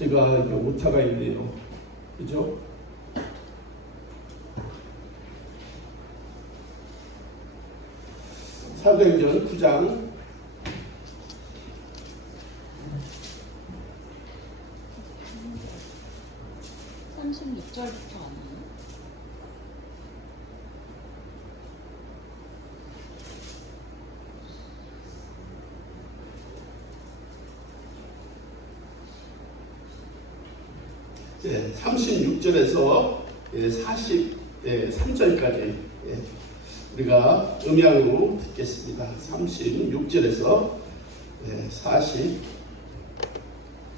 제가 이게 오타가 있네요. 그죠? 사도행전 9장 36절부터 아니에요? 네, 36절에서 43절까지 우리가 음향으로 듣겠습니다. 36절에서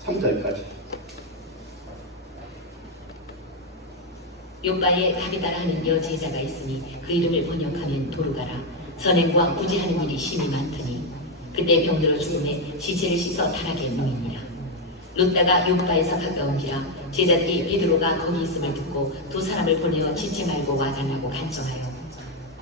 43절까지. 요바에 다비다라 하는 여제자가 있으니 그 이름을 번역하면 도르가라. 선행과 구제하는 일이 심히 많더니 그때 병들어 죽음에 시체를 씻어 타락에 누이니라. 룻다가 요바에서 가까운지라 제자들이 베드로가 거기 있음을 듣고 두 사람을 보내어 지체 말고 와달라고 간청하여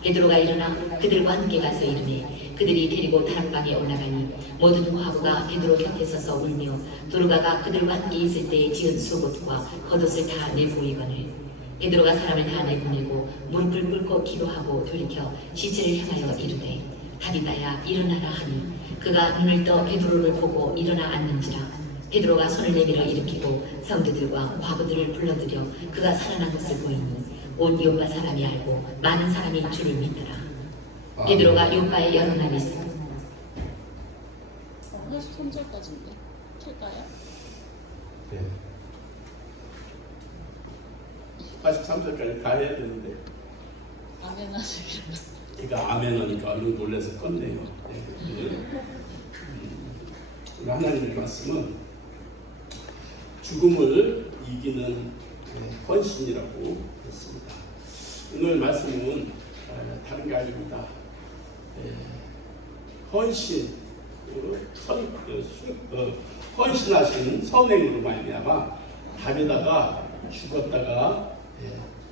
베드로가 일어나 그들과 함께 가서 이르매 그들이 데리고 다락방에 올라가니 모든 과부가 베드로 곁에 서서 울며 도르가가 그들과 함께 있을 때에 지은 속옷과 겉옷을 다 내보이거늘 베드로가 사람을 다 내보내고 무릎을 꿇고 기도하고 돌이켜 시체를 향하여 이르되 다비다야 일어나라 하니 그가 눈을 떠 베드로를 보고 일어나 앉는지라. 베드로가 손을 내밀어 일으키고 성도들과 과부들을 불러들여 그가 살아난 것을 보이니 온 요파 사람이 알고 많은 사람이 주를 믿더라. 베드로가 요파에 여러 날 있어 43절까지인데 찰까요? 네. 43절까지 다 해야 되는데 아멘 하시기로. 제가 아멘 하니까 얼른 놀라서 껐네요. 우리 하나님의 말씀은 죽음을 이기는 헌신이라고 했습니다. 오늘 말씀은 다른 게 아닙니다. 헌신하신 선행으로 말미암아 다비다가 죽었다가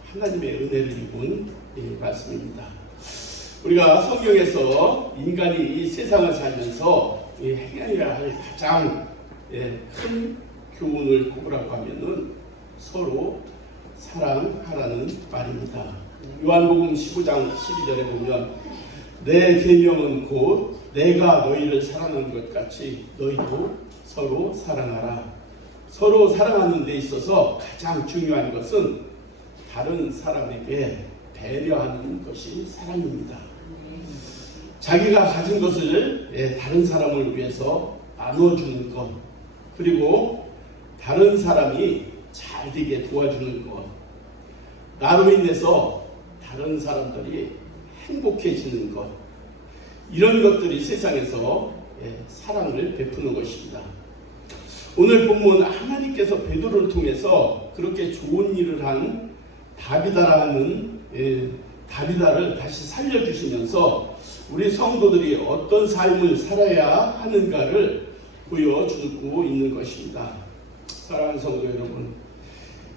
하나님의 은혜를 입은 말씀입니다. 우리가 성경에서 인간이 이 세상을 살면서 행해야 할 가장 큰 교훈을 꼽으라고 하면은 서로 사랑하라는 말입니다. 요한복음 15장 12절에 보면 내 계명은 곧 내가 너희를 사랑한 것 같이 너희도 서로 사랑하라. 서로 사랑하는 데 있어서 가장 중요한 것은 다른 사람에게 배려하는 것이 사랑입니다. 자기가 가진 것을 다른 사람을 위해서 나눠주는 것, 그리고 다른 사람이 잘 되게 도와주는 것, 나로 인해서 다른 사람들이 행복해지는 것, 이런 것들이 세상에서 사랑을 베푸는 것입니다. 오늘 본문 하나님께서 베드로를 통해서 그렇게 좋은 일을 한 다비다라는 다비다를 다시 살려주시면서 우리 성도들이 어떤 삶을 살아야 하는가를 보여주고 있는 것입니다. 사랑하는 성도 여러분,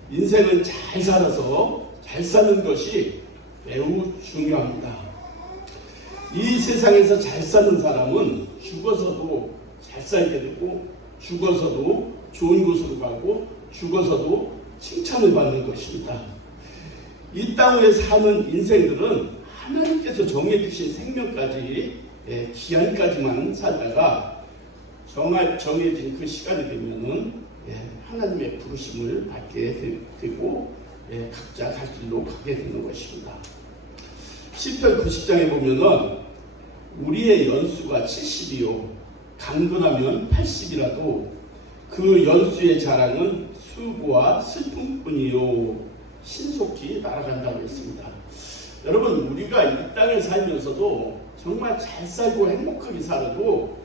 인생은 잘 살아서 잘 사는 것이 매우 중요합니다. 이 세상에서 잘 사는 사람은 죽어서도 잘 살게 되고 죽어서도 좋은 곳으로 가고 죽어서도 칭찬을 받는 것입니다. 이 땅에 사는 인생들은 하나님께서 정해주신 생명까지 기한까지만 살다가 정해진 그 시간이 되면은 하나님의 부르심을 받게 되고 각자 갈 길로 가게 되는 것입니다. 시편 90장에 보면은 우리의 연수가 70이요 강건하면 80이라도 그 연수의 자랑은 수고와 슬픔뿐이요 신속히 날아간다고 했습니다. 여러분, 우리가 이 땅에 살면서도 정말 잘 살고 행복하게 살아도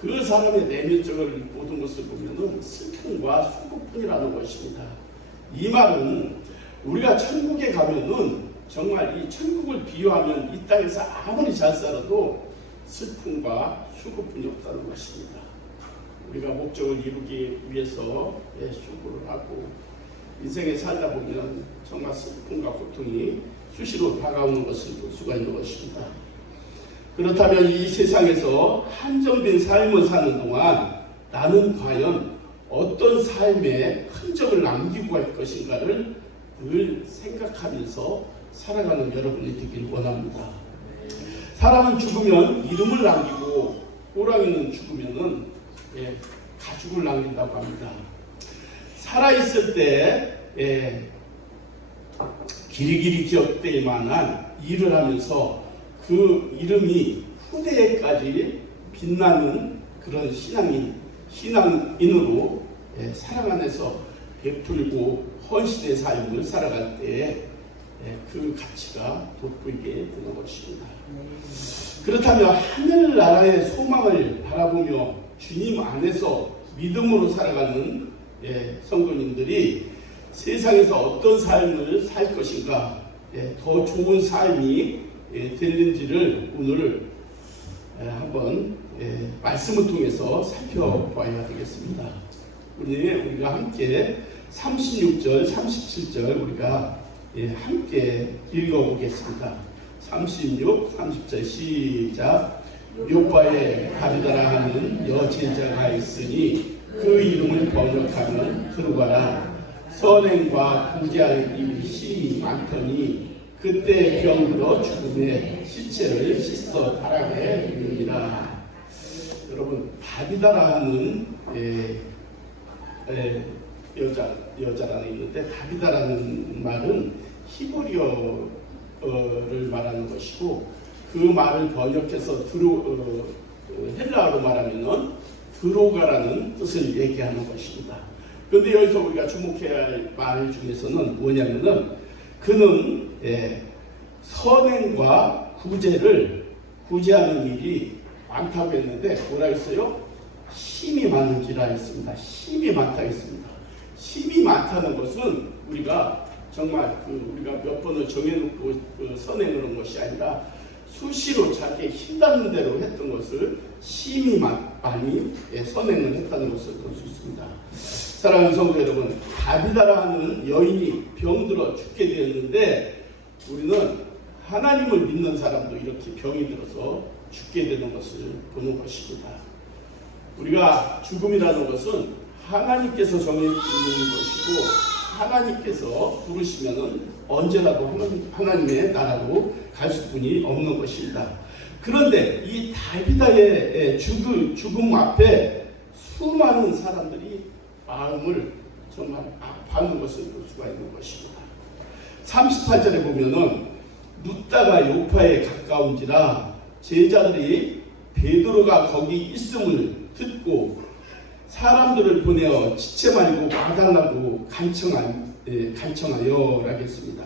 그 사람의 내면적인 모든 것을 보면은 슬픔과 수고뿐이라는 것입니다. 이 말은 우리가 천국에 가면은 정말 이 천국을 비유하면 이 땅에서 아무리 잘 살아도 슬픔과 수고뿐이 없다는 것입니다. 우리가 목적을 이루기 위해서 수고를 하고 인생에 살다 보면 정말 슬픔과 고통이 수시로 다가오는 것을 볼 수가 있는 것입니다. 그렇다면 이 세상에서 한정된 삶을 사는 동안 나는 과연 어떤 삶의 흔적을 남기고 갈 것인가를 늘 생각하면서 살아가는 여러분이 되길 원합니다. 사람은 죽으면 이름을 남기고 호랑이는 죽으면은 가죽을 남긴다고 합니다. 살아있을 때 길이길이 기억될 만한 일을 하면서 그 이름이 후대에까지 빛나는 그런 신앙인으로 사랑 안에서 베풀고 헌신의 삶을 살아갈 때 그 가치가 돋보이게 되는 것입니다. 그렇다면 하늘나라의 소망을 바라보며 주님 안에서 믿음으로 살아가는 성도님들이 세상에서 어떤 삶을 살 것인가, 더 좋은 삶이 되는지를 오늘 한번 말씀을 통해서 살펴봐야 되겠습니다. 우리가 함께 36절, 37절 우리가 함께 읽어보겠습니다. 36, 30절 시작. 욥바에 다비다라 하는 여제자가 있으니 그 이름을 번역하면 들어가라. 선행과 구제하는 일이 심히 많더니 그때 병들어 죽음에 시체를 씻어 다락에 누이니라. 여러분, 다비다라 하는 여자라는 있는데, 다비다라는 말은 히브리어를 말하는 것이고, 그 말을 번역해서 헬라어로 말하면은 드로가라는 뜻을 얘기하는 것입니다. 그런데 여기서 우리가 주목해야 할 말 중에서는 뭐냐면은 그는 선행과 구제하는 일이 많다고 했는데 뭐라 했어요? 힘이 많은지라 했습니다. 힘이 많다 했습니다. 힘이 많다는 것은 우리가 정말 우리가 몇 번을 정해놓고 선행하는 것이 아니라 수시로 자기의 힘닿는 대로 했던 것을 힘이 많이 선행을 했다는 것을 볼 수 있습니다. 사랑하는 성도 여러분, 다비다라는 여인이 병들어 죽게 되었는데 우리는 하나님을 믿는 사람도 이렇게 병이 들어서 죽게 되는 것을 보는 것입니다. 우리가 죽음이라는 것은 하나님께서 정해주는 것이고 하나님께서 부르시면은 언제라도 하나님의 나라로 갈 수뿐이 없는 것입니다. 그런데 이 다비다의 죽음 앞에 수많은 사람들이 마음을 정말 아파하는 것을 볼 수가 있는 것입니다. 38절에 보면은 룻다가 요파에 가까운지라 제자들이 베드로가 거기 있음을 듣고 사람들을 보내어 지체 말고 와달라고 간청하여 라겠습니다.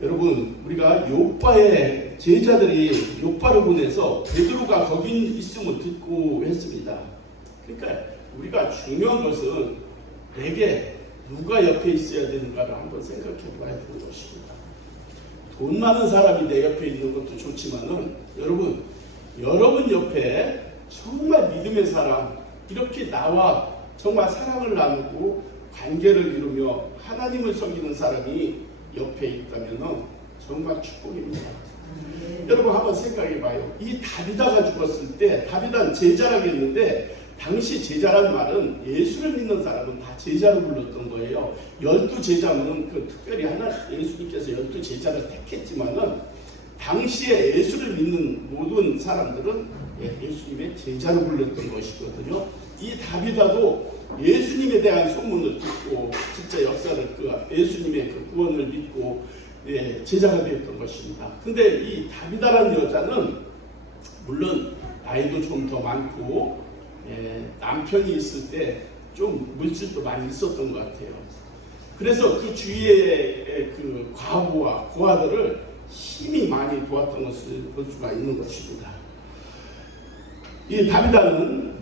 여러분, 우리가 요빠의 제자들이 요빠를 보내서 베드로가 거기 있음을 듣고 했습니다. 그러니까 우리가 중요한 것은 내게 누가 옆에 있어야 되는가를 한번 생각해 봐야 되는 것입니다. 돈 많은 사람이 내 옆에 있는 것도 좋지만은 여러분 옆에 정말 믿음의 사람, 이렇게 나와 정말 사랑을 나누고 관계를 이루며 하나님을 섬기는 사람이 옆에 있다면 정말 축복입니다. 여러분 한번 생각해 봐요. 이 다비다가 죽었을 때 다비다는 제자라고 했는데 당시 제자란 말은 예수를 믿는 사람은 다 제자로 불렀던 거예요. 12제자는 특별히 예수님께서 12제자를 택했지만은 당시에 예수를 믿는 모든 사람들은 예수님의 제자로 불렸던 것이거든요. 이 다비다도 예수님에 대한 소문을 듣고 진짜 역사를 예수님의 구원을 믿고 제자가 되었던 것입니다. 근데 이 다비다라는 여자는 물론 나이도 좀 더 많고 남편이 있을 때 좀 물질도 많이 있었던 것 같아요. 그래서 그 주위의 그 과부와 고아들을 힘이 많이 도왔던 것을 볼 수가 있는 것입니다. 이 다비다는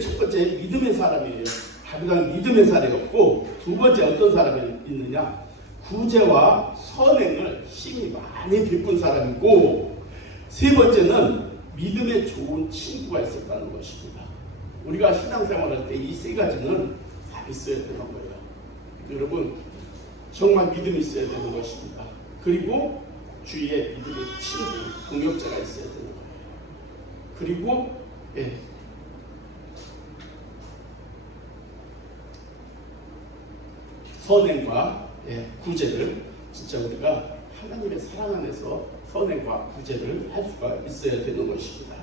첫 번째 믿음의 사람이에요. 다비다는 믿음의 사람이었고 두 번째 어떤 사람이 있느냐? 구제와 선행을 힘이 많이 베푼 사람이고 세 번째는 믿음의 좋은 친구가 있었다는 것입니다. 우리가 신앙생활할 때 이 세 가지는 다 있어야 되는 거예요. 여러분 정말 믿음이 있어야 되는 것입니다. 그리고 주위에 믿음의 친구, 동역자가 있어야 되는 거예요. 그리고 선행과 구제를 진짜 우리가 하나님의 사랑 안에서 선행과 구제를 할 수가 있어야 되는 것입니다.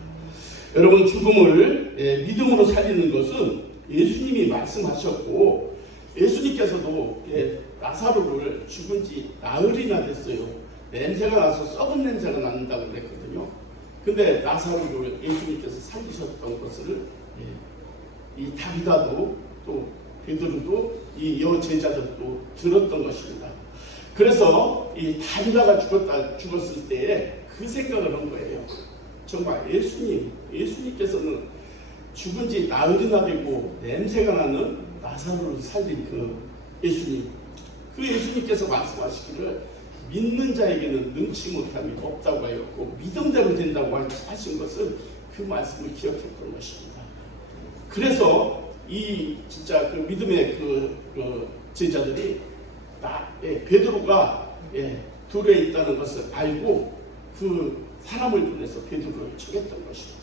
여러분, 죽음을 믿음으로 살리는 것은 예수님이 말씀하셨고, 예수님께서도 나사로를 죽은 지 나흘이나 됐어요. 냄새가 나서 썩은 냄새가 난다고 그랬거든요. 근데 나사로를 예수님께서 살리셨던 것을 이 다비다도 또 베드로도 이 여제자들도 들었던 것입니다. 그래서 이 다비다가 죽었을 때에 그 생각을 한 거예요. 정말 예수님께서는 죽은 지 나흘이나 되고 냄새가 나는 나사로를 살린 그 예수님, 그 예수님께서 말씀하시기를 믿는 자에게는 능치 못함이 없다고 하였고 믿음대로 된다고 하신 것을, 그 말씀을 기억했던 것입니다. 그래서 이 진짜 그 믿음의 그 제자들이 베드로가 둘에 있다는 것을 알고 그 사람을 보내서 베드로를 죽였던 것입니다.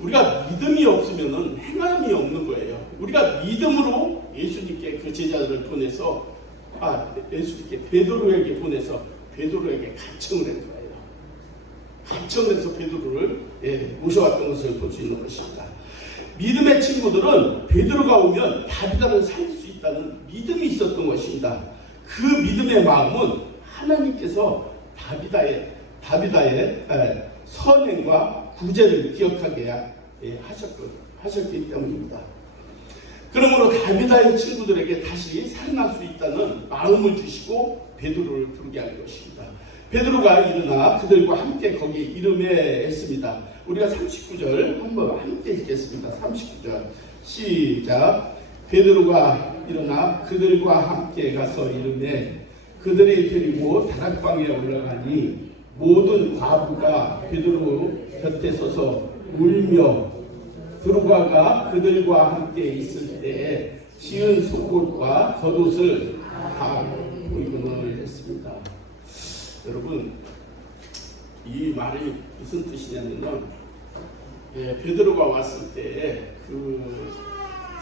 우리가 믿음이 없으면 행함이 없는 거예요. 우리가 믿음으로 예수님께 그 제자들을 보내서 예수님께 베드로에게 보내서 베드로에게 간청을 한 거예요. 간청을 해서 베드로를 모셔왔던 것을 볼 수 있는 것입니다. 믿음의 친구들은 베드로가 오면 다비다를 살릴 수 있다는 믿음이 있었던 것입니다. 그 믿음의 마음은 하나님께서 다비다의 선행과 구제를 기억하게 하셨기 때문입니다. 그러므로 다비다의 친구들에게 다시 살아날 수 있다는 마음을 주시고 베드로를 부르게 한 것입니다. 베드로가 일어나 그들과 함께 거기 이름에 했습니다. 우리가 39절 한번 함께 읽겠습니다. 39절 시작. 베드로가 일어나 그들과 함께 가서 이름에 그들이 데리고 다락방에 올라가니 모든 과부가 베드로 곁에 서서 울며 드루가가 그들과 함께 있을 때에 지은 속옷과 겉옷을 다 보이고는 했습니다. 여러분, 이 말이 무슨 뜻이냐면은 베드로가 왔을 때에 그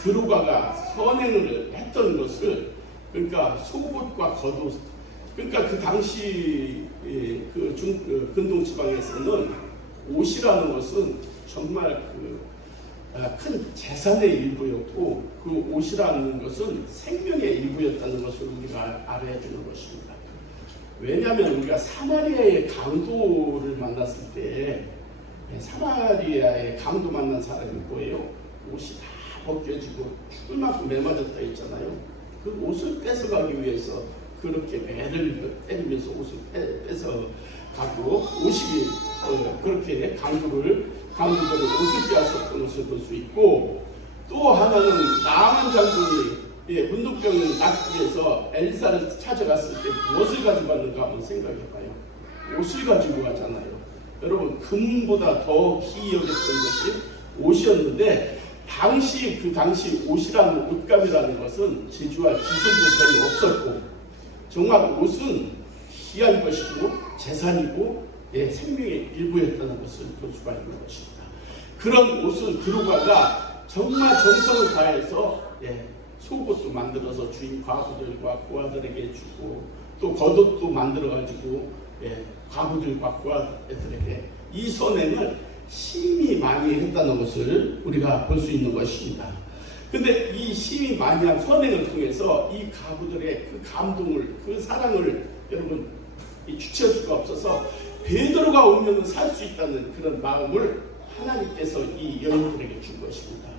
드루가가 선행을 했던 것을, 그러니까 속옷과 겉옷, 그러니까 그 당시 그 근동 지방에서는 옷이라는 것은 정말 큰 재산의 일부였고, 그 옷이라는 것은 생명의 일부였다는 것을 우리가 알아야 되는 것입니다. 왜냐하면 우리가 사마리아의 강도를 만났을 때, 사마리아의 강도 만난 사람이 뭐예요? 옷이 다 벗겨지고 죽을 만큼 매맞았다 했잖아요. 그 옷을 뺏어가기 위해서 그렇게 매를 때리면서 옷을 뺏어 가고, 옷이 그렇게 강도들의 옷을 빼앗았던 것을 볼 수 있고, 또 하나는 나아만 장군이 문둥병을 낫기 위해서 엘리사를 찾아갔을 때 무엇을 가지고 왔는가 한번 생각해봐요. 옷을 가지고 왔잖아요. 여러분, 금보다 더 희귀 여겼던 것이 옷이었는데, 그 당시 옷이라는, 옷감이라는 것은 재주와 기술도 별로 없었고, 정말 옷은 귀한 것이고 재산이고 생명의 일부였다는 것을 볼 수가 있는 것입니다. 그런 옷을 드루가가 정말 정성을 다해서 속옷도 만들어서 주인 과부들과 고아들에게 주고, 또 겉옷도 만들어가지고 과부들과 고아들에게 이 선행을 심히 많이 했다는 것을 우리가 볼 수 있는 것입니다. 근데 이 심히 많이 한 선행을 통해서 이 가부들의 그 감동을, 그 사랑을 여러분 주체할 수가 없어서 베드로가 오면 살 수 있다는 그런 마음을 하나님께서 이 여인들에게 준 것입니다.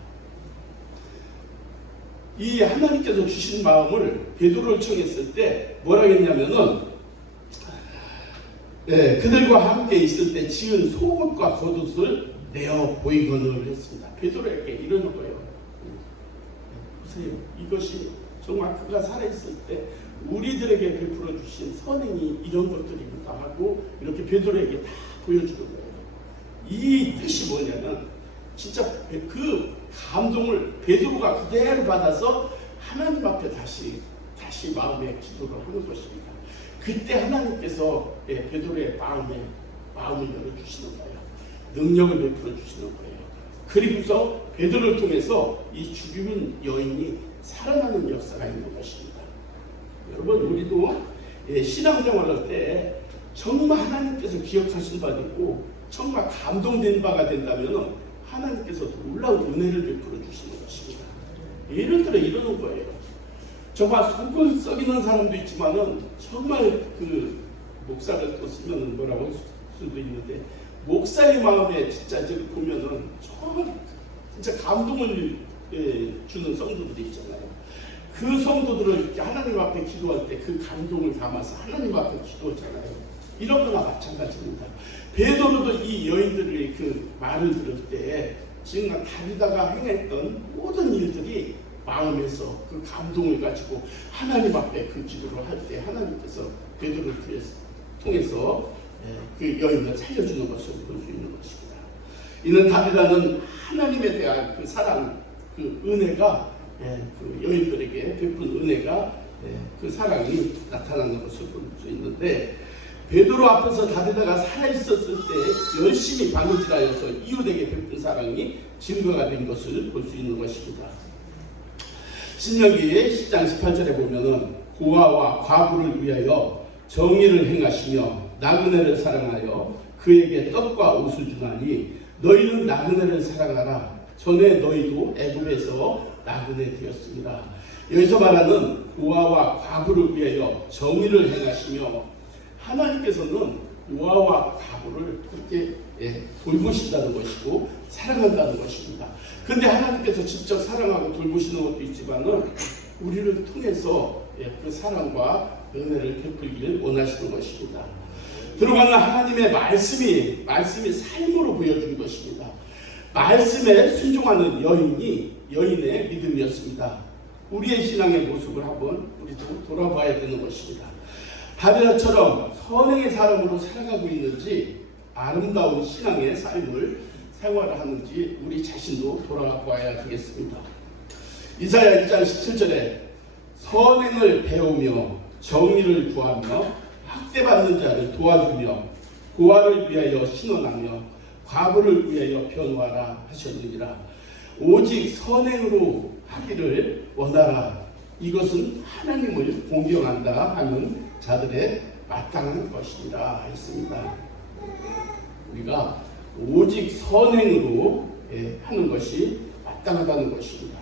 이 하나님께서 주신 마음을 베드로를 청했을 때 뭐라 했냐면은 그들과 함께 있을 때 지은 속옷과 겉옷을 내어 보이거늘 했습니다. 베드로에게 이러는 거예요. 보세요. 이것이 정말 그가 살아있을 때 우리들에게 베풀어 주신 선행이 이런 것들이기도 하고, 이렇게 베드로에게 다 보여주는 거예요. 이 뜻이 뭐냐면 진짜 그 감동을 베드로가 그대로 받아서 하나님 앞에 다시 마음의 기도를 하는 것입니다. 그때 하나님께서 베드로의 마음을 열어주시는 거예요. 능력을 베풀어 주시는 거예요. 그리고서 베드로를 통해서 이 죽은 여인이 살아나는 역사가 있는 것입니다. 여러분 우리도 신앙생활할 때 정말 하나님께서 기억하신 바 있고 정말 감동된 바가 된다면 하나님께서 놀라운 은혜를 베풀어 주시는 것입니다. 예를 들어 이러는 거예요. 정말 속을 썩이는 사람도 있지만은 정말 그 목사를 또 쓰면 뭐라고 할 수도 있는데 목사의 마음에 진짜 저를 보면은 정말 진짜 감동을 주는 성도들이 있잖아요. 그 성도들을 이렇게 하나님 앞에 기도할 때 그 감동을 담아서 하나님 앞에 기도하잖아요. 이런 거나 마찬가지입니다. 베드로도 이 여인들의 그 말을 들을 때 지금 다니다가 행했던 모든 일들이 마음에서 그 감동을 가지고 하나님 앞에 그 기도를 할 때 하나님께서 베드로를 통해서 그 여인을 살려주는 것을 볼 수 있는 것입니다. 이는 다니다는 하나님에 대한 그 사랑, 그 은혜가 그 여인들에게 베푼 은혜가 그 사랑이 나타나는 것을 볼 수 있는데 베드로 앞에서 다니다가 살아있었을 때 열심히 바느질하여서 이웃에게 베푼 사랑이 증거가 된 것을 볼 수 있는 것입니다. 신명기 10장 18절에 보면은 고아와 과부를 위하여 정의를 행하시며 나그네를 사랑하여 그에게 떡과 옷을 주나니 너희는 나그네를 사랑하라. 전에 너희도 애굽에서 나그네 되었습니다. 여기서 말하는 고아와 과부를 위하여 정의를 행하시며 하나님께서는 고아와 과부를 그렇게 돌보신다는 것이고 사랑한다는 것입니다. 그런데 하나님께서 직접 사랑하고 돌보시는 것도 있지만은 우리를 통해서 그 사랑과 은혜를 베풀기를 원하시는 것입니다. 들어가는 하나님의 말씀이 삶으로 보여준 것입니다. 말씀에 순종하는 여인의 믿음이었습니다. 우리의 신앙의 모습을 한번 우리도 돌아봐야 되는 것입니다. 다비다처럼 선행의 사람으로 살아가고 있는지 아름다운 신앙의 삶을 생활하는지 우리 자신도 돌아봐야 되겠습니다. 이사야 1장 17절에 선행을 배우며 정의를 구하며 학대받는 자를 도와주며 고아를 위하여 신원하며 과부를 위하여 변호하라 하셨느니라. 오직 선행으로 하기를 원하라. 이것은 하나님을 공경한다 하는 자들의 마땅한 것이라 했습니다. 우리가 오직 선행으로 하는 것이 마땅하다는 것입니다.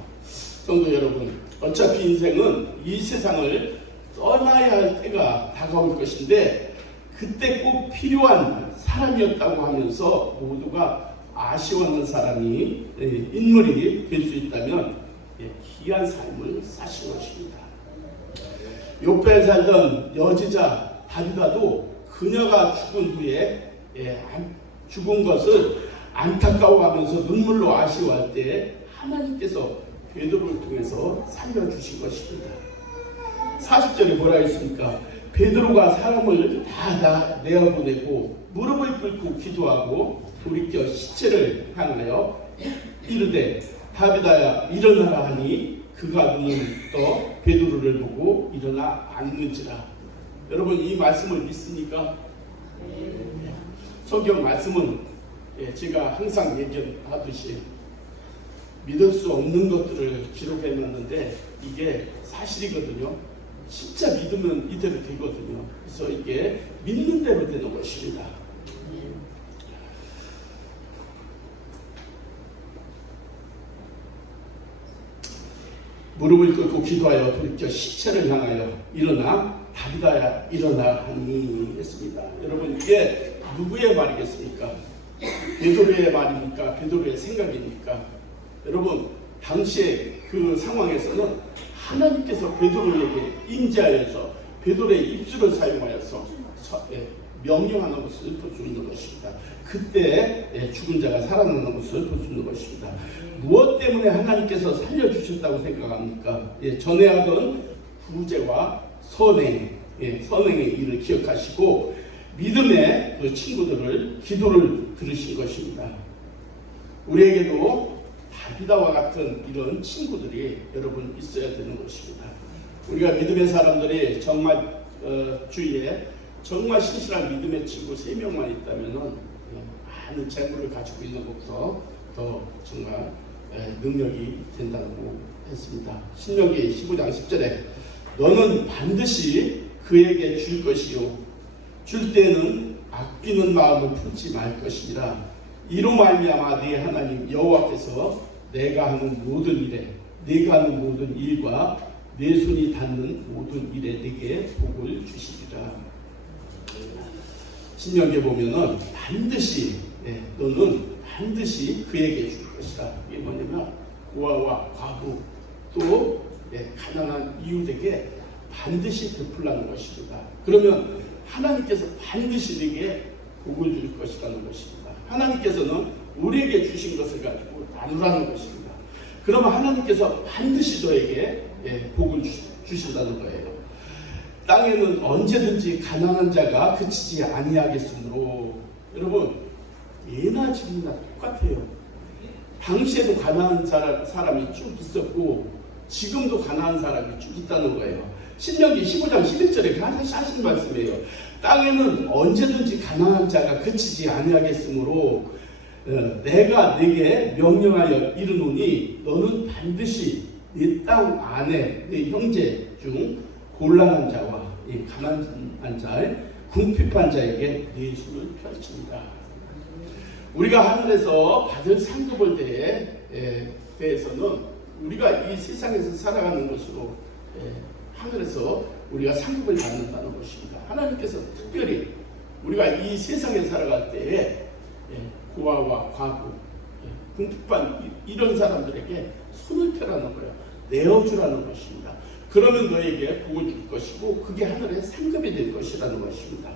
성도 여러분, 어차피 인생은 이 세상을 떠나야 할 때가 다가올 것인데 그때 꼭 필요한 사람이었다고 하면서 모두가 아쉬워하는 사람이 인물이 될 수 있다면 귀한 삶을 사신 것입니다. 욥에 살던 여지자 다비다도 그녀가 죽은 후에 죽은 것을 안타까워하면서 눈물로 아쉬워할 때 하나님께서 베드로를 통해서 살려주신 것입니다. 40절에 뭐라 했습니까? 베드로가 사람을 다 내어보내고 무릎을 꿇고 기도하고 돌이켜 시체를 향하여 이르되 다비다야 일어나라 하니 그가 눈을 떠 베드로를 보고 일어나 앉는지라. 여러분 이 말씀을 믿습니까? 성경 말씀은 제가 항상 얘기하듯이 믿을 수 없는 것들을 기록해 놨는데 이게 사실이거든요. 진짜 믿으면 이대로 되거든요. 그래서 이게 믿는 대로 되는 것입니다. 무릎을 꿇고 기도하여 돌이켜 시체를 향하여 일어나 다비다야 일어나 하니 했습니다. 여러분 이게 누구의 말이겠습니까? 베드로의 말입니까? 베드로의 생각입니까? 여러분 당시에 그 상황에서는 하나님께서 베드로에게 임재하여서 베드로의 입술을 사용하여서 명령하는 것을 볼 수 있는 것입니다. 그때 죽은 자가 살아나는 것을 볼 수 있는 것입니다. 무엇 때문에 하나님께서 살려주셨다고 생각합니까? 전에 하던 구제와 선행의 일을 기억하시고 믿음의 그 친구들을 기도를 들으신 것입니다. 우리에게도 다비다와 같은 이런 친구들이 여러분 있어야 되는 것입니다. 우리가 믿음의 사람들이 정말 주위에 정말 신실한 믿음의 친구 3명만 있다면 많은 재물을 가지고 있는 것부터 더 정말 능력이 된다고 했습니다. 신명기 15장 10절에 너는 반드시 그에게 줄 것이요 줄 때는 아끼는 마음을 품지 말 것이니라. 이로 말미암아 네 하나님 여호와께서 내가 하는 모든 일과 내 손이 닿는 모든 일에 네게 복을 주시리라. 신명기에 보면은 반드시 너는 반드시 그에게 줄 것이다. 이게 뭐냐면 고아와 과부 또 가난한 이웃에게 반드시 베풀라는 것입니다. 그러면 하나님께서 반드시 네게 복을 줄 것이라는 것입니다. 하나님께서는 우리에게 주신 것을 가지고 나누라는 것입니다. 그러면 하나님께서 반드시 너에게 복을 주신다는 거예요. 땅에는 언제든지 가난한 자가 그치지 아니하겠으므로. 여러분 예나 지금이나 똑같아요. 당시에도 가난한 사람이 쭉 있었고 지금도 가난한 사람이 쭉 있다는 거예요. 신명기 15장 11절에 하신 말씀이에요. 땅에는 언제든지 가난한 자가 그치지 아니하겠으므로 내가 네게 명령하여 이르노니 너는 반드시 네 땅 안에 네 형제 중 곤란한 자와 가난한 자, 궁핍한 자에게 네 손을 펼칩니다. 우리가 하늘에서 받을 상급을 대해서는 우리가 이 세상에서 살아가는 것으로 하늘에서 우리가 상급을 받는다는 것입니다. 하나님께서 특별히 우리가 이 세상에 살아갈 때에 고아와 과부, 궁핍한 이런 사람들에게 손을 펴라는 거예요. 내어주라는 것입니다. 그러면 너에게 복을 줄 것이고 그게 하늘의 상급이 될 것이라는 것입니다.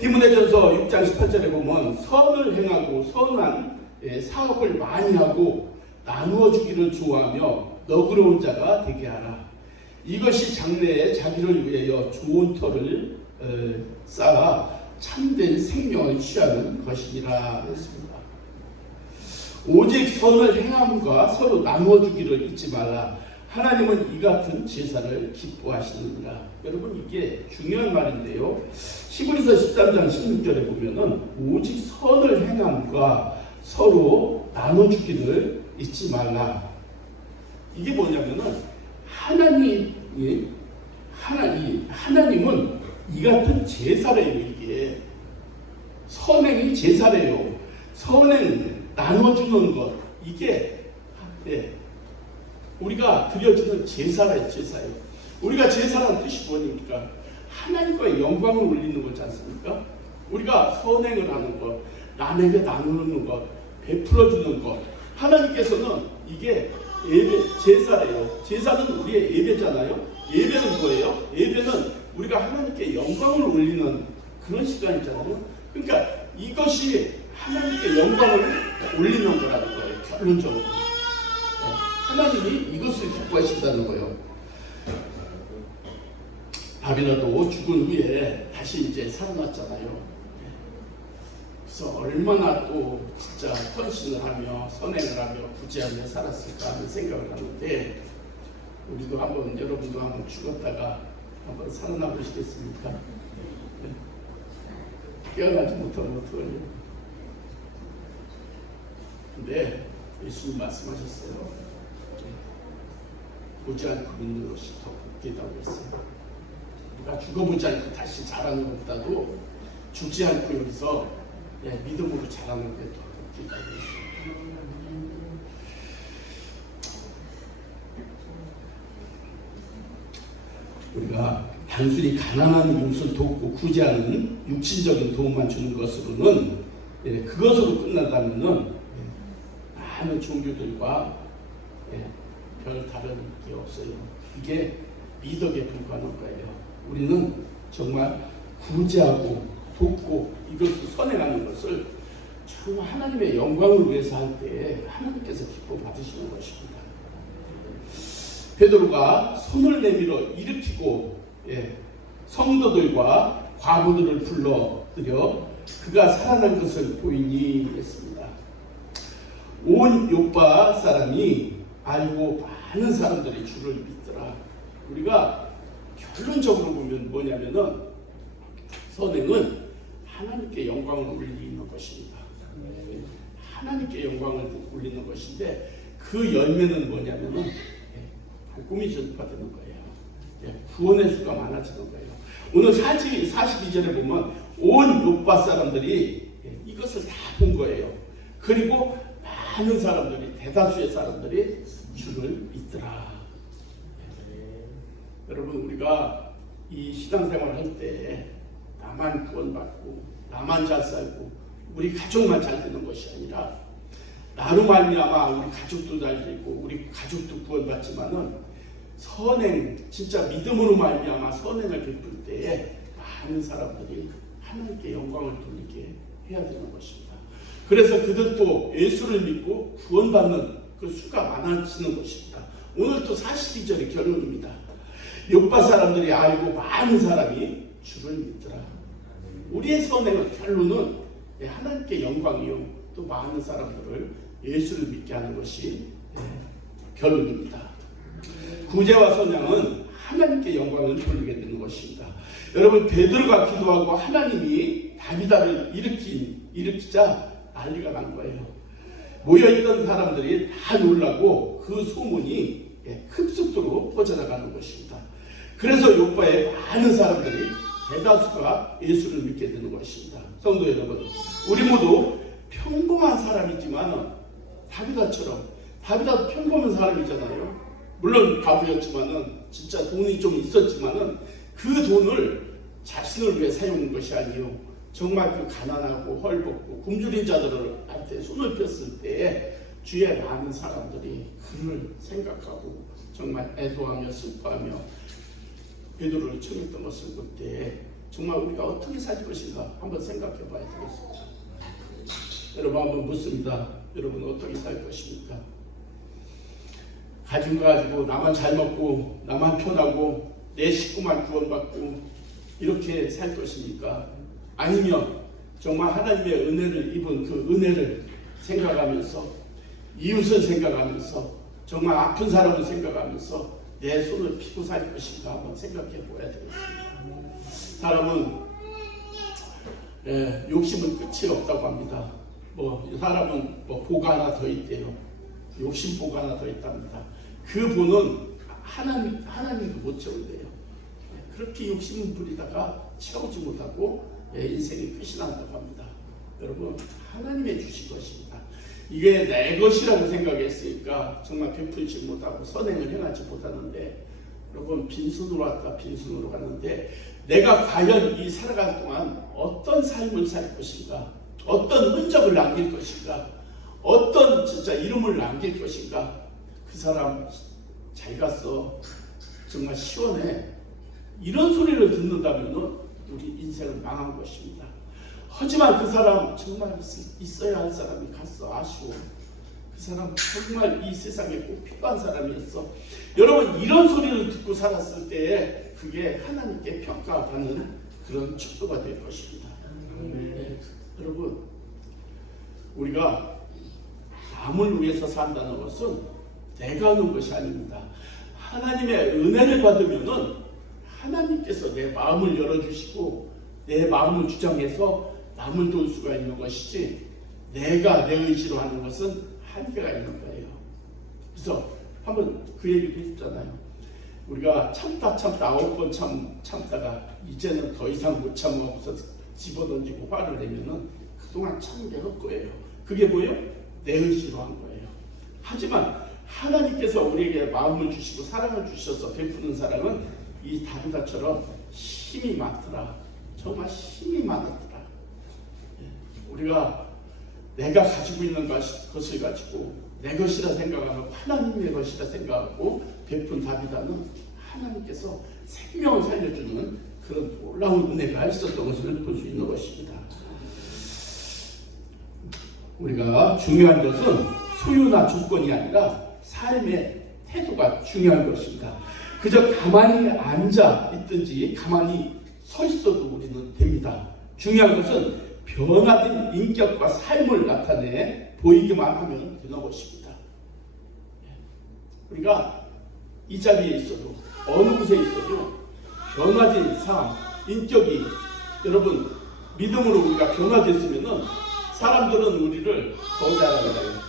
디모데전서 6장 18절에 보면 선을 행하고 선한 사업을 많이 하고 나누어 주기를 좋아하며 너그러운 자가 되게 하라. 이것이 장래에 자기를 위하여 좋은 터를 쌓아 참된 생명을 취하는 것이니라 했습니다. 오직 선을 행함과 서로 나누어 주기를 잊지 말라. 하나님은 이 같은 제사를 기뻐하시느니라. 여러분 이게 중요한 말인데요. 히브리서 13장 16절에 보면은 오직 선을 행함과 서로 나눠 주기를 잊지 말라. 이게 뭐냐면은 하나님은 이 같은 제사래요. 이게 선행이 제사래요. 선행 나눠주는 것 이게 우리가 드려주는 제사예요. 우리가 제사라는 뜻이 뭐입니까? 하나님과의 영광을 올리는 거지 않습니까? 우리가 선행을 하는 것, 남에게 나누는 것, 베풀어주는 것. 하나님께서는 이게 제사래요. 제사는 우리의 예배잖아요. 예배는 뭐예요? 예배는 우리가 하나님께 영광을 올리는 그런 시간이잖아요. 그러니까 이것이 하나님께 영광을 올리는 거라는 거예요. 결론적으로. 하나님이 이것을 기뻐하신다는 거예요. 다비라도 죽은 후에 다시 이제 살아났잖아요. 그래서 얼마나 또 진짜 헌신을 하며 선행을 하며 구제하며 살았을까 하는 생각을 하는데 우리도 한번 여러분도 한번 죽었다가 한번 살아나 보시겠습니까? 깨어나지 못하면 어떡하냐. 근데 예수님 말씀하셨어요. 보지 않고 믿는 것이 더 복되다고 했어요. 우리가 죽어보지 않고 다시 자라는 것보다도 죽지 않고 여기서 믿음으로 자라는 게 더 복되다고 했어요. 우리가 단순히 가난한 이웃을 돕고 구제하는 육신적인 도움만 주는 것으로는 그것으로 끝난다면은 많은 종교들과 별 다른 게 없어요. 이게 미덕에 불과한 거예요. 우리는 정말 구제하고 돕고 이것을 선행하는 것을 정말 하나님의 영광을 위해서 할 때 하나님께서 기뻐 받으시는 것입니다. 베드로가 손을 내밀어 일으키고 성도들과 과부들을 불러들여 그가 살아난 것을 보이니 했습니다. 온 요파 사람이 알고 많은 사람들이 주를 믿더라. 우리가 결론적으로 보면 뭐냐면은 선행은 하나님께 영광을 올리는 것입니다. 하나님께 영광을 올리는 것인데 그 열매는 뭐냐면은 복음이 전파되는 거예요. 구원의 수가 많아지는 거예요. 오늘 42절에 보면 온 요파 사람들이 이것을 다 본 거예요. 그리고 많은 사람들이, 대다수의 사람들이 주를 믿더라. 여러분, 우리가 이 신앙생활 할 때 나만 구원받고 나만 잘 살고 우리 가족만 잘 되는 것이 아니라 나로 말미암아 우리 가족도 잘 되고 우리 가족도 구원받지만은 선행, 진짜 믿음으로 말미암아 선행을 베풀 때에 많은 사람들이 하나님께 영광을 돌리게 해야 되는 것입니다. 그래서 그들도 예수를 믿고 구원받는 그 수가 많아지는 것입니다. 오늘 또 42절의 결론입니다. 요파 사람들이 알고 많은 사람이 주를 믿더라. 우리의 선행은 결론은 하나님께 영광이요, 또 많은 사람들을 예수를 믿게 하는 것이 결론입니다. 구제와 선행은 하나님께 영광을 돌리게 되는 것입니다. 여러분, 베드로가 기도하고 하나님이 다비다를 일으키자 난리가 난 거예요. 모여있던 사람들이 다 놀라고 그 소문이 급속도로 퍼져나가는 것입니다. 그래서 요파에 많은 사람들이, 대다수가 예수를 믿게 되는 것입니다. 성도 여러분, 우리 모두 평범한 사람이지만 다비다처럼, 다비다도 평범한 사람이잖아요. 물론 바보였지만은, 진짜 돈이 좀 있었지만은 그 돈을 자신을 위해 사용한 것이 아니요, 정말 그 가난하고 헐벗고 굶주린 자들한테 손을 폈을 때에 주위에 많은 사람들이 그를 생각하고 정말 애도하며 슬퍼하며 베드로를 청했던 것을 볼 때 정말 우리가 어떻게 살 것인가 한번 생각해 봐야 되겠습니다. 여러분, 한번 묻습니다. 여러분, 어떻게 살 것입니까? 가진 거 가지고 나만 잘 먹고 나만 편하고 내 식구만 구원받고 이렇게 살 것입니까? 아니면 정말 하나님의 은혜를 입은 그 은혜를 생각하면서, 이웃을 생각하면서, 정말 아픈 사람을 생각하면서 내 손을 피고 살 것인가 한번 생각해 보아야 되겠습니다. 사람은 욕심은 끝이 없다고 합니다. 사람은 보가 하나 더 있대요. 욕심 보가 하나 더 있답니다. 그 보는 하나님도 못 채운대요. 그렇게 욕심을 부리다가 채우지 못하고 인생이 끝이 난다고 합니다. 여러분, 하나님의 주신 것입니다. 이게 내 것이라고 생각했으니까 정말 베풀지 못하고 선행을 행하지 못하는데, 여러분, 빈손으로 왔다 빈손으로 갔는데 내가 과연 이 살아가는 동안 어떤 삶을 살 것인가, 어떤 흔적을 남길 것인가, 어떤 진짜 이름을 남길 것인가. 그 사람 잘 갔어, 정말 시원해, 이런 소리를 듣는다면 우리 인생은 망한 것입니다. 하지만 그 사람 정말 있어야 할 사람이 갔어, 아쉬워, 그 사람 정말 이 세상에 꼭 필요한 사람이었어. 여러분, 이런 소리를 듣고 살았을 때에 그게 하나님께 평가받는 그런 축도가 될 것입니다. 여러분, 우리가 남을 위해서 산다는 것은 내가 하는 것이 아닙니다. 하나님의 은혜를 받으면은 하나님께서 내 마음을 열어주시고 내 마음을 주장해서 남을 도울 수가 있는 것이지, 내가 내 의지로 하는 것은 한계가 있는 거예요. 그래서 한번 그 얘기도 했잖아요. 우리가 참다 9번 참다가 이제는 더 이상 못 참아서 집어던지고 화를 내면은 그동안 참게 할 거예요. 그게 뭐예요? 내 의지로 한 거예요. 하지만 하나님께서 우리에게 마음을 주시고 사랑을 주셔서 베푸는 사랑은 이 다비다처럼 힘이 많더라. 정말 힘이 많았더라. 우리가 내가 가지고 있는 것을 가지고 내 것이라 생각하고 하나님의 것이라 생각하고 베푼 다비다는 하나님께서 생명을 살려주는 그런 놀라운 은혜가 있었던 것을 볼 수 있는 것입니다. 우리가 중요한 것은 소유나 조건이 아니라 삶의 태도가 중요한 것입니다. 그저 가만히 앉아 있든지 가만히 서 있어도 우리는 됩니다. 중요한 것은 변화된 인격과 삶을 나타내 보이기만 하면 되는 것입니다. 우리가 이 자리에 있어도 어느 곳에 있어도 변화된 삶, 인격이, 여러분, 믿음으로 우리가 변화됐으면은 사람들은 우리를 더 잘 알아요.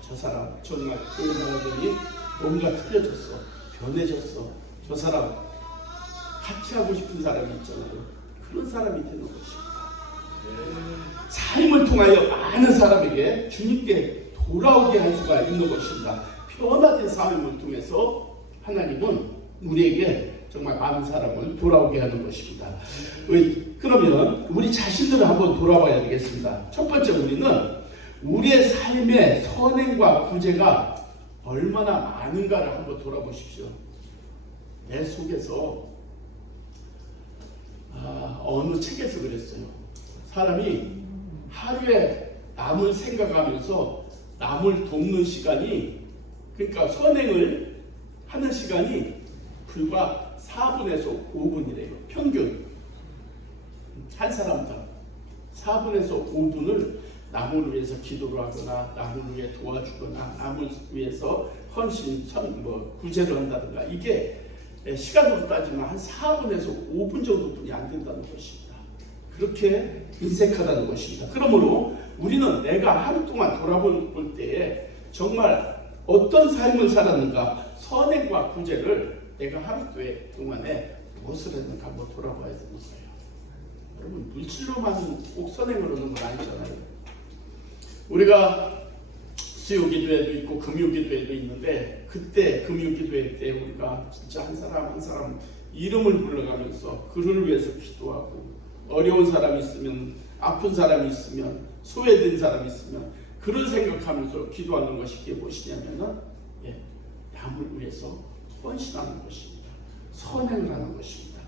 저 사람 정말 교회 나오더니 뭔가 틀려졌어, 변해졌어. 저 사람 같이 하고 싶은 사람이 있잖아요. 그런 사람이 되는 것입니다. 삶을 통하여 많은 사람에게 주님께 돌아오게 할 수가 있는 것입니다. 변화된 삶을 통해서 하나님은 우리에게 정말 많은 사람을 돌아오게 하는 것입니다. 그러면 우리 자신들을 한번 돌아봐야 되겠습니다. 첫 번째, 우리는 우리의 삶의 선행과 구제가 얼마나 많은가를 한번 돌아보십시오. 내 속에서 어느 책에서 그랬어요. 사람이 하루에 남을 생각하면서 남을 돕는 시간이, 그러니까 선행을 하는 시간이 불과 4분에서 5분이래요. 평균 한 사람당 4분에서 5분을 남을 위해서 기도를 하거나 남을 위해 도와주거나 남을 위해서 헌신, 구제를 한다든가, 이게 시간으로 따지면 한 4분에서 5분 정도뿐이 안 된다는 것입니다. 그렇게 인색하다는 것입니다. 그러므로 우리는 내가 하루 동안 돌아볼 때에 정말 어떤 삶을 살았는가, 선행과 구제를 내가 하루 동안에 무엇을 했는가 한번 돌아봐야 되는 거예요. 여러분, 물질로만 꼭 선행을 하는 건 아니잖아요. 우리가 수요기도회도 있고 금요기도회도 있는데, 그때 금요기도회 때 우리가 진짜 한 사람 한 사람 이름을 불러가면서 그를 위해서 기도하고, 어려운 사람이 있으면, 아픈 사람이 있으면, 소외된 사람이 있으면 그를 생각하면서 기도하는 것이 이게 무엇이냐면은 남을 위해서 헌신하는 것입니다. 선행을 하는 것입니다.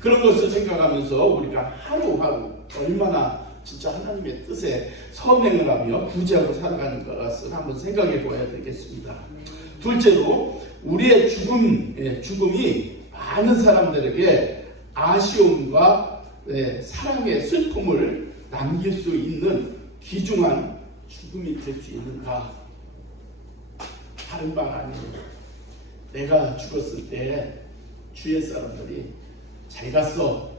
그런 것을 생각하면서 우리가 하루하루 얼마나 진짜 하나님의 뜻에 선행을 하며 구제하고 살아가는 것을 한번 생각해 보아야 되겠습니다. 둘째로, 우리의 죽음이 많은 사람들에게 아쉬움과 사랑의 슬픔을 남길 수 있는 귀중한 죽음이 될 수 있는가? 다른 말 아니에요. 내가 죽었을 때 주위의 사람들이 잘 갔어,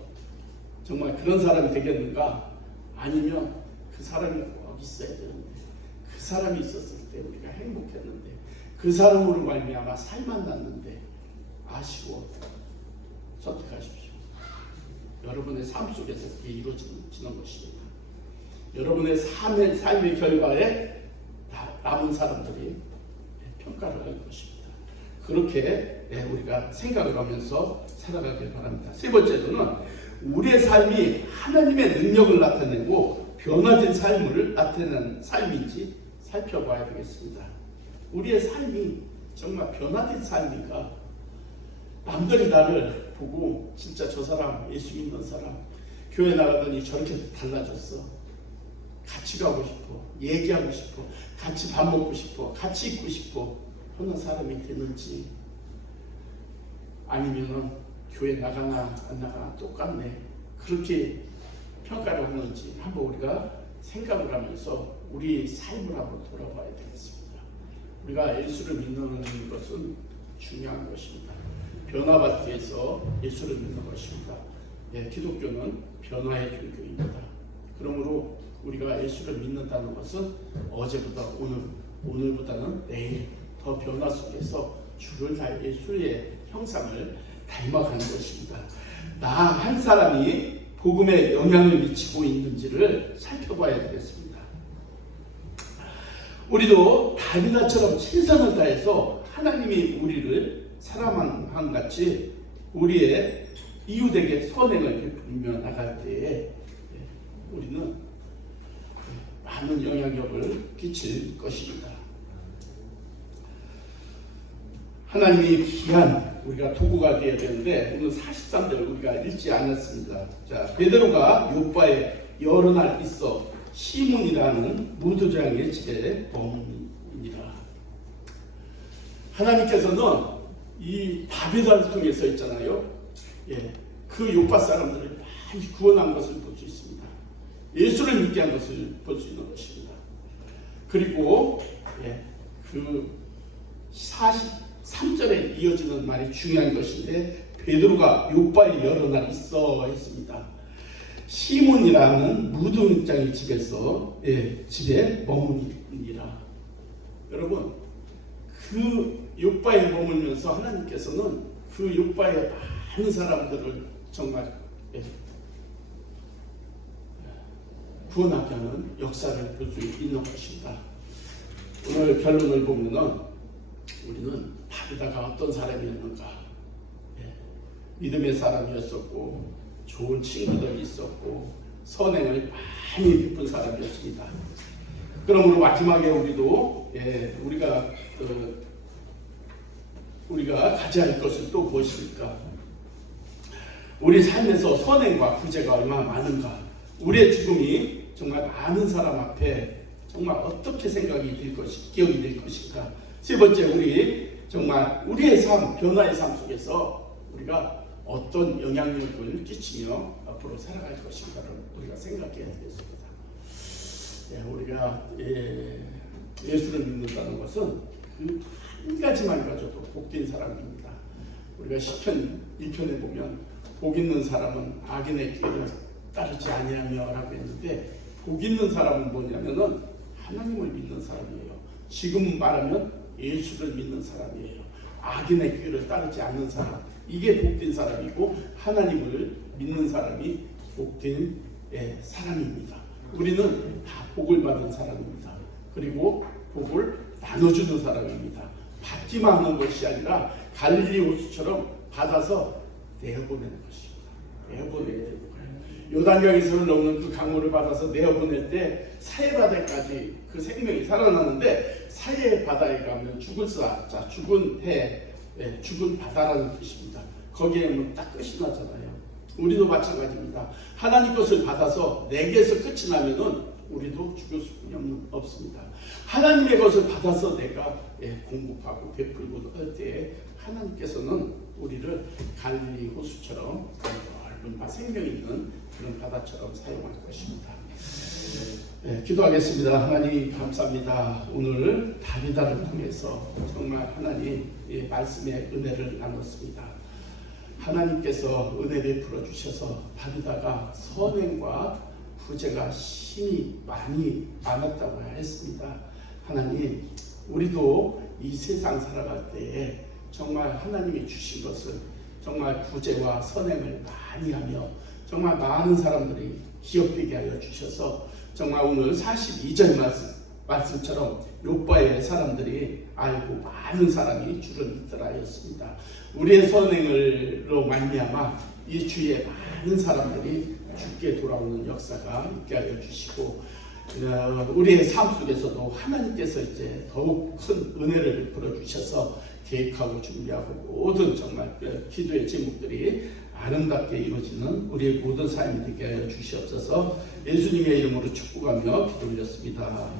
정말 그런 사람이 되겠는가? 아니면 그 사람이 꼭 있어야 되는데, 그 사람이 있었을 때 우리가 행복했는데, 그 사람으로 말미암아 살만 났는데 아쉬워. 선택하십시오. 여러분의 삶 속에서 그게 이루어지는 것입니다. 여러분의 삶의 결과에 남은 사람들이 평가를 할 것입니다. 그렇게 우리가 생각을 하면서 살아가길 바랍니다. 세 번째로는 우리의 삶이 하나님의 능력을 나타내고 변화된 삶을 나타내는 삶인지 살펴봐야 되겠습니다. 우리의 삶이 정말 변화된 삶인가? 남들이 나를 보고 진짜 저 사람, 예수 믿는 사람, 교회 나가더니 저렇게 달라졌어, 같이 가고 싶어, 얘기하고 싶어, 같이 밥 먹고 싶어, 같이 있고 싶어 하는 사람이 되는지, 아니면은 교회 나가나 안 나가나 똑같네, 그렇게 평가를 하는지 한번 우리가 생각을 하면서 우리 삶을 한번 돌아봐야 되겠습니다. 우리가 예수를 믿는 것은 중요한 것입니다. 변화받기 위해서 예수를 믿는 것입니다. 기독교는 변화의 종교입니다. 그러므로 우리가 예수를 믿는다는 것은 어제보다 오늘보다는 내일 더 변화 속에서 주를 닮은 예수의 형상을 닮아가는 것입니다. 나 한 사람이 복음에 영향을 미치고 있는지를 살펴봐야 되겠습니다. 우리도 다비다처럼 최선을 다해서 하나님이 우리를 사랑한 같이 우리의 이웃에게 선행을 베풀며 나갈 때에 우리는 많은 영향력을 끼칠 것입니다. 하나님이 귀한 우리가 도구가 되어야 되는데, 오늘 43절 우리가 읽지 않았습니다. 자, 베드로가 요바에 여러 날 있어 시몬이라는 무도장의 집에 머무니라. 하나님께서는 이 다비다를 통해서 있잖아요. 그 요바 사람들을 많이 구원한 것을 볼 수 있습니다. 예수를 믿게 한 것을 볼 수 있는 것입니다. 그리고 그 43절에 이어지는 말이 중요한 것인데, 베드로가 요바에 여러 날 있어 했습니다. 시몬이라는 무도장의 집에 머무니라. 여러분, 그 요바에 머물면서 하나님께서는 그 요바에 많은 사람들을 정말 구원하게 하는 역사를 볼 수 있는 것입니다. 오늘 결론을 보면은 우리는 다비다가 어떤 사람이었는가? 믿음의 사람이었었고 좋은 친구들이 있었고 선행을 많이 베푼 사람이었습니다. 그러므로 마지막에 우리도 우리가 가져야 할 것은 또 무엇입니까? 우리 삶에서 선행과 구제가 얼마나 많은가? 우리의 죽음이 정말 많은 사람 앞에 정말 어떻게 기억이 될 것인가? 세 번째, 우리 정말 우리의 삶, 변화의 삶 속에서 우리가 어떤 영향력을 끼치며 앞으로 살아갈 것인가를 우리가 생각해야 되겠습니다. 우리가 예수를 믿는다는 것은 그 한 가지만 가져도 복된 사람입니다. 우리가 시편 1편에 보면 복 있는 사람은 악인의 길을 따르지 아니하며 라고 했는데, 복 있는 사람은 뭐냐면은 하나님을 믿는 사람이에요. 지금 말하면 예수를 믿는 사람이에요. 악인의 길을 따르지 않는 사람, 이게 복된 사람이고 하나님을 믿는 사람이 복된 사람입니다. 우리는 다 복을 받은 사람입니다. 그리고 복을 나눠주는 사람입니다. 받기만 하는 것이 아니라 갈릴리 호수처럼 받아서 내어보내는 것입니다. 내어보내야 되는 거예요. 요단강에서 나오는 그 강물을 받아서 내어보낼 때 사해바다까지 그 생명이 살아나는데, 사해바다에 가면 죽을 자, 죽은 해, 죽은 바다라는 뜻입니다. 거기에 뭐 딱 끝이 나잖아요. 우리도 마찬가지입니다. 하나님 것을 받아서 내게서 끝이 나면은 우리도 죽을 수뿐이 없습니다. 하나님의 것을 받아서 내가 공급하고 베풀고 할 때 하나님께서는 우리를 갈릴리 호수처럼 넓은 생명 있는 그런 바다처럼 사용할 것입니다. 기도하겠습니다. 하나님 감사합니다. 오늘 다비다를 통해서 정말 하나님 말씀의 은혜를 나눴습니다. 하나님께서 은혜 베풀어 주셔서 다비다가 선행과 구제가 힘이 많았다고 했습니다. 하나님, 우리도 이 세상 살아갈 때에 정말 하나님이 주신 것을 정말 구제와 선행을 많이 하며 정말 많은 사람들이 기억되게 하여 주셔서 정말 오늘 42절 말씀처럼 욥바의 사람들이 알고 많은 사람이 주를 믿더라 하였습니다. 우리의 선행으로 말미암아 이 주위에 많은 사람들이 주께 돌아오는 역사가 있게 하여 주시고, 우리의 삶 속에서도 하나님께서 이제 더욱 큰 은혜를 베풀어 주셔서 계획하고 준비하고 모든 정말 기도의 제목들이 아름답게 이루어지는 우리의 모든 삶이 되게 하여 주시옵소서. 예수님의 이름으로 축복하며 기도 올렸습니다.